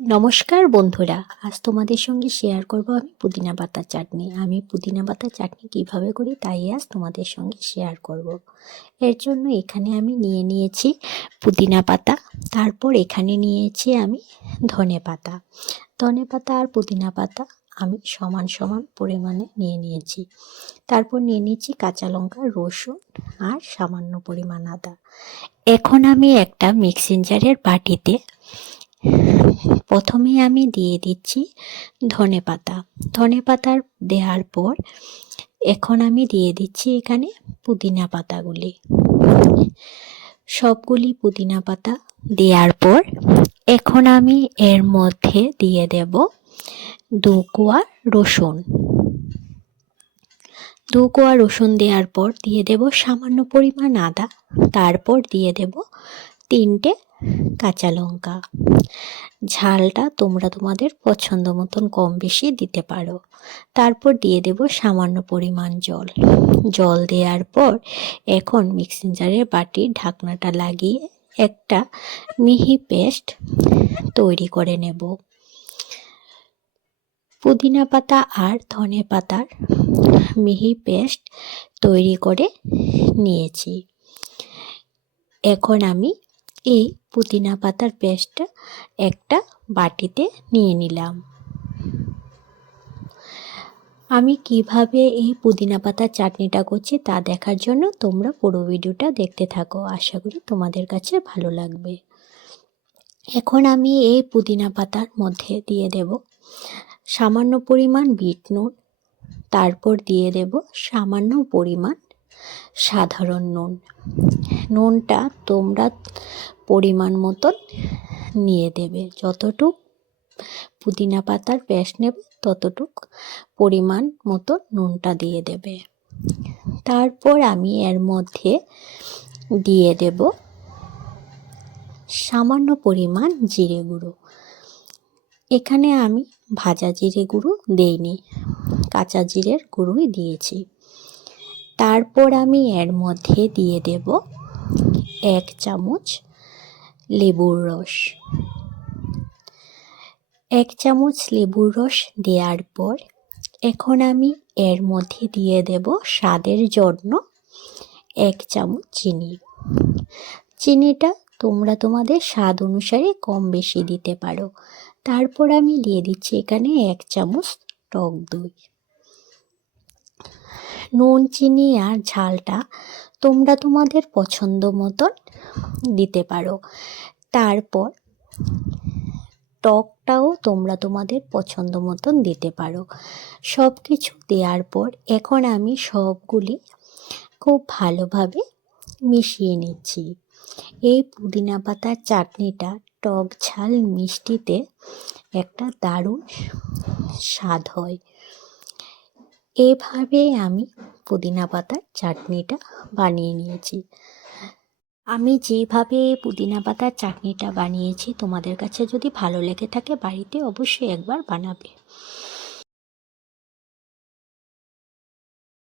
নমস্কার বন্ধুরা, আজ তোমাদের সঙ্গে শেয়ার করব আমি পুদিনা পাতার চাটনি। আমি পুদিনা পাতার চাটনি কীভাবে করি তাই আজ তোমাদের সঙ্গে শেয়ার করব। এর জন্য এখানে আমি নিয়ে নিয়েছি পুদিনা পাতা, তারপর এখানে নিয়েছি আমি ধনে পাতা। ধনে পাতা আর পুদিনা পাতা আমি সমান সমান পরিমাণে নিয়ে নিয়েছি। তারপর নিয়ে নিয়েছি কাঁচা লঙ্কা, রসুন আর সামান্য পরিমাণ আদা। এখন আমি একটা মিক্সিং জারের বাটিতে প্রথমে আমি দিয়ে দিচ্ছি ধনে পাতা। ধনে পাতার দেওয়ার পর এখন আমি দিয়ে দিচ্ছি এখানে পুদিনা পাতাগুলি। সবগুলি পুদিনা পাতা দেওয়ার পর এখন আমি এর মধ্যে দিয়ে দেব দু কোয়া রসুন। দু কোয়া রসুন দেওয়ার পর দিয়ে দেব সামান্য পরিমাণ আদা। তারপর দিয়ে দেব তিনটে কাঁচা লঙ্কা। ঝালটা তোমরা তোমাদের পছন্দ মতন কম বেশি দিতে পারো। তারপর দিয়ে দেব সামান্য পরিমাণ জল। জল দেওয়ার পর এখন মিক্সিং জারের বাটির ঢাকনাটা লাগিয়ে একটা মিহি পেস্ট তৈরি করে নেব। পুদিনা পাতা আর ধনে পাতার মিহি পেস্ট তৈরি করে নিয়েছি। এখন আমি এই পুদিনা পাতার পেস্টটা একটা বাটিতে নিয়ে নিলাম। আমি কীভাবে এই পুদিনা পাতার চাটনিটা করছি তা দেখার জন্য তোমরা পুরো ভিডিওটা দেখতে থাকো। আশা করি তোমাদের কাছে ভালো লাগবে। এখন আমি এই পুদিনা পাতার মধ্যে দিয়ে দেব সামান্য পরিমাণ বিট নুন, তারপর দিয়ে দেব সামান্য পরিমাণ সাধারণ নুন। নুনটা তোমরা পরিমাণ মতন নিয়ে দেবে। যতটুক পুদিনা পাতার পেস্ট নেবে, ততটুক পরিমাণ মতো নুনটা দিয়ে দেবে। তারপর আমি এর মধ্যে দিয়ে দেব সামান্য পরিমাণ জিরে গুঁড়ো। এখানে আমি ভাজা জিরে গুঁড়ো দেইনি, কাঁচা জিরের গুঁড়োই দিয়েছি। তারপর আমি এর মধ্যে দিয়ে দেব এক চামচ লেবুর রস। এক চামচ লেবুর রস দেওয়ার পর এখন আমি এর মধ্যে দিয়ে দেব স্বাদের জন্য এক চামচ চিনি। চিনিটা তোমরা তোমাদের স্বাদ অনুসারে কম বেশি দিতে পারো। তারপর আমি দিয়ে দিচ্ছি এখানে এক চামচ টক দই। নুন, চিনি আর ঝালটা তোমরা তোমাদের পছন্দ মতন দিতে পারো। তারপর টকটাও তোমরা তোমাদের পছন্দ মতন দিতে পারো। সব কিছু দেওয়ার পর এখন আমি সবগুলি খুব ভালোভাবে মিশিয়ে নিচ্ছি। এই পুদিনা পাতার চাটনিটা টক ঝাল মিষ্টিতে একটা দারুণ স্বাদ হয়। এভাবে আমি পুদিনা পাতার চাটনিটা বানিয়ে নিয়েছি। আমি যেভাবে পুদিনা পাতার চাটনিটা বানিয়েছি, তোমাদের কাছে যদি ভালো লেগে থাকে বাড়িতে অবশ্যই একবার বানাবে।